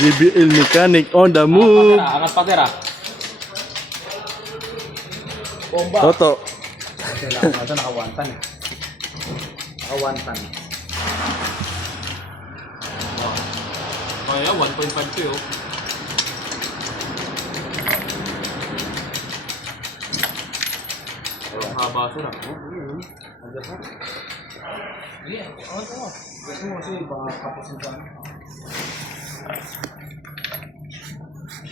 JBL Mechanic on the move. Angat patera. Bomba. Toto. Ito nakawantan eh. Nakawantan. Kaya 1.5 to yun. Haba sila.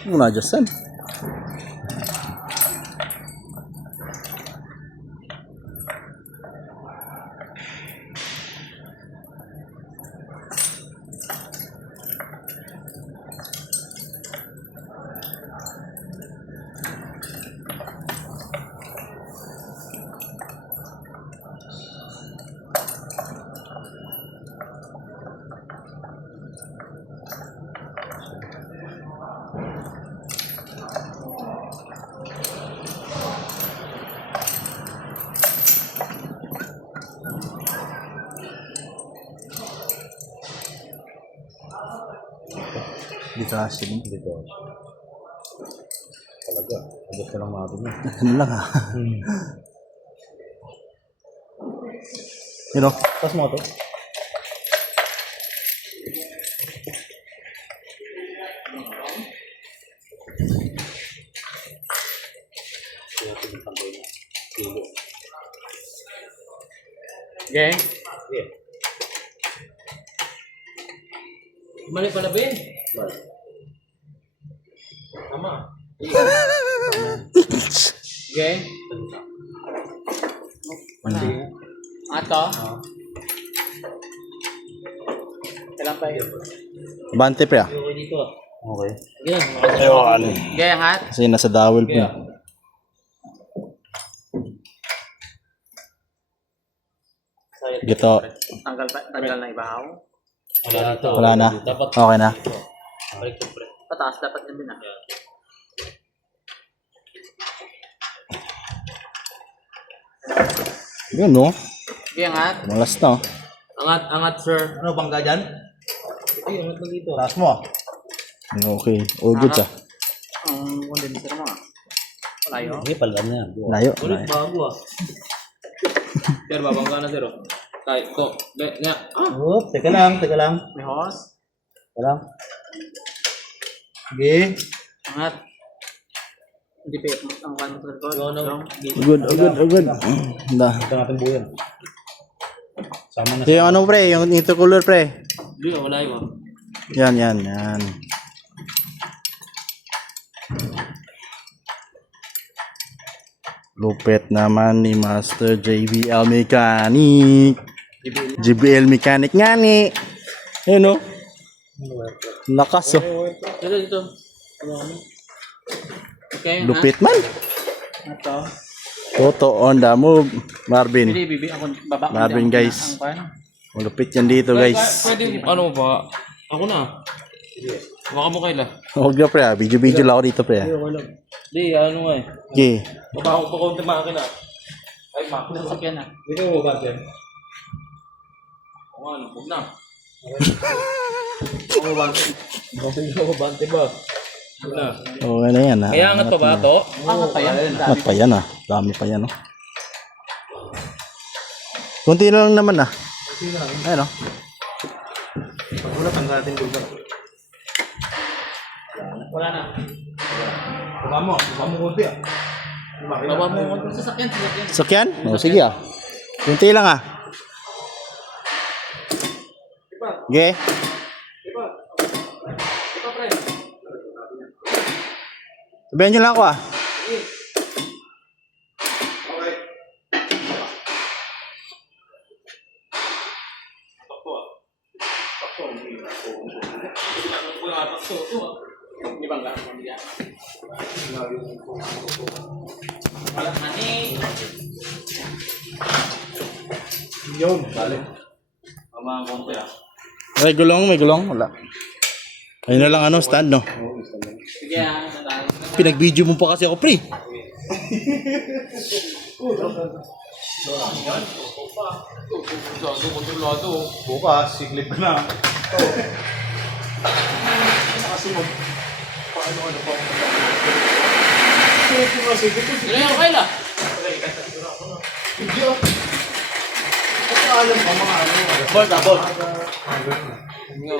Ano na dyan san? Dito asin. Dito asin. Talaga. Gusto lang natin yun. Ano lang ha. You know? Tas mo ito. Okay. Yeah. Mali pala ba yun? Tama. Okay. Ato? Kailan pa yun? Bante pre ah. Dito. Okay. Ayun. Okay, angat. Kasi nasa dawel po. Gito. Tanggal na ibahaw. Wala na. Okay na. Pataas dapat din na. Yun no. Okay, angat. Malas na oh. Angat, sir. Ano bangga dyan? Ay, angat lang dito. Taas mo. Okay. All good ah. Ang condenser mo ah. Malayo. Hindi, pala niya. Layo. Ulit bago ah. Sir, babangga na sir. Tayo, to. Nga. Ah, Oh, teka lang. may hose. Teka lang. Sige. Angat. Hindi pa ang kan mo sir ko. Good. Da. Ito natin buyan. Sama na. Ito yung ano pre, yung intercooler pre. Hindi, wala yun. Yan. Lupit naman ni Master JBL Mechanic. JBL Mechanic nga ni. Yun o. Lakas o. Dito. Okay, Lupit man. Ito. Toto on the move. Marvin. Hindi, bibi ako baba. Marvin guys. Malupit yan dito guys. Pwede, ano ba? Ako na. Baka mo kaila. Huwag na pre ah. Video lang ako dito pre ah. Hindi, ano eh. Okay. Baba ako pa konti makina. Ay, makina. Sasakyan na. Hindi mo ba dyan? O ano, huwag na. Ako bante. Ako bante ba? Huwag na. Okay na yan ah. Kaya angat pa ba ito? Angat pa yan. Angat pa yan ah. Dami pa yan oh. Kunti na lang naman ah. Ayun oh. Pag-ulat ang natin lugar. Wala na. Baba mo konti ah. Baba mo kung sasakyan. Sakyan? O sige ah. Kunti lang ah. Okay. Sabihan nyo lang ako ah. Di ba nga? Wala mani. Yun, balik. Mga konti ah. May gulong. Wala. Ayun na lang ano, stand no. Sige ah. Pinag-video mo pa kasi ako pre. Bukas, siglip ka na. susunod. Paano pa? Susunod ko nga sige. Ano yung kaila? Hindi ah. Alam pa mga ano. Bolt, bolt.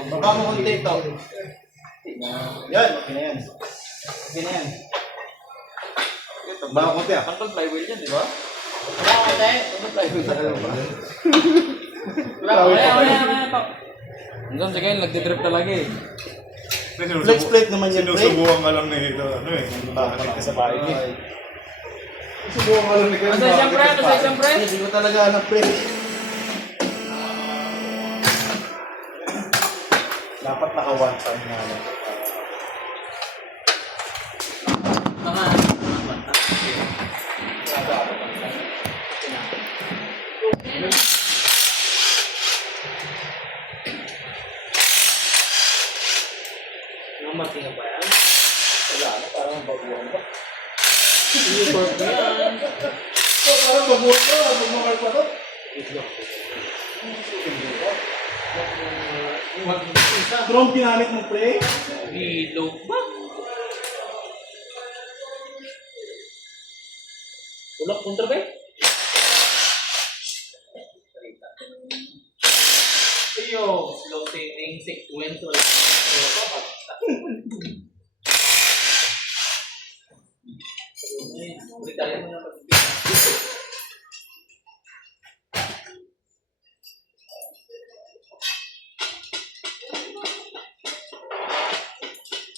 Baba mo konti ito. Yan, okay na yan. Okay na yan. Baba mo konti ah. Control flywheel yan, di ba? Wala ka tayo. Control flywheel. Wala. Hanggang sa kayo, nagtitrip talaga eh. Flex plate naman yan, pre. Sinusubukan ka lang nito. Ano eh. Bakit ka sa bahay niya. Sinusubukan ka lang nito. Ano sa isang pre? Ano sa isang pre? Hindi ko talaga anak, pre. Dapat naka one time na lang. Namatay na ba yan? Wala na, parang baguhan ba? Report mo yan. Parang baguhan ka, magmamahal pa to. Strong ginamit mo, pre. Reload ba? Ulok punta ba eh? Iyo, slow saving sequence wala. Retire mo na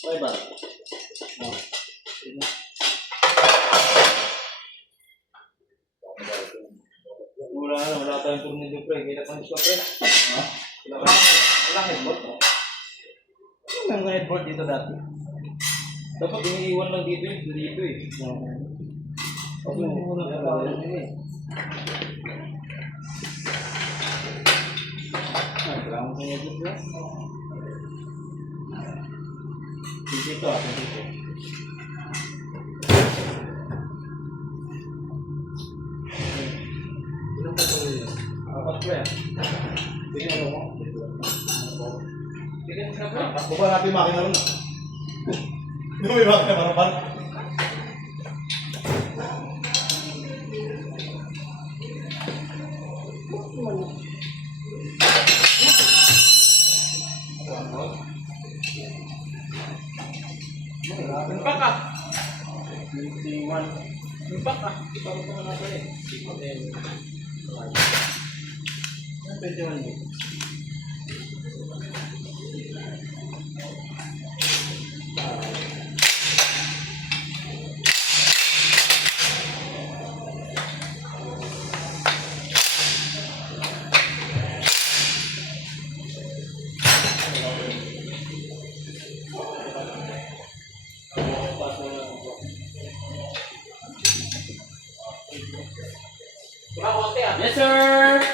Okay ba? wala tayong tornilyo pre. Kailan pa siya pre? Wala headboard mo. Ano yung headboard dito dati? Dapat iniiwan lang dito eh. Kasi muna na tawag eh. Kailangan ko headboard pre. Dito dito. Apat pre. Tingnan mo. Tingnan mo pre. Takbo pa natin makina ron. Hindi mo may makina marapan. Impak ka. 21. Impak ka. Iparo ko na natin eh. 21 din. Yes, sir!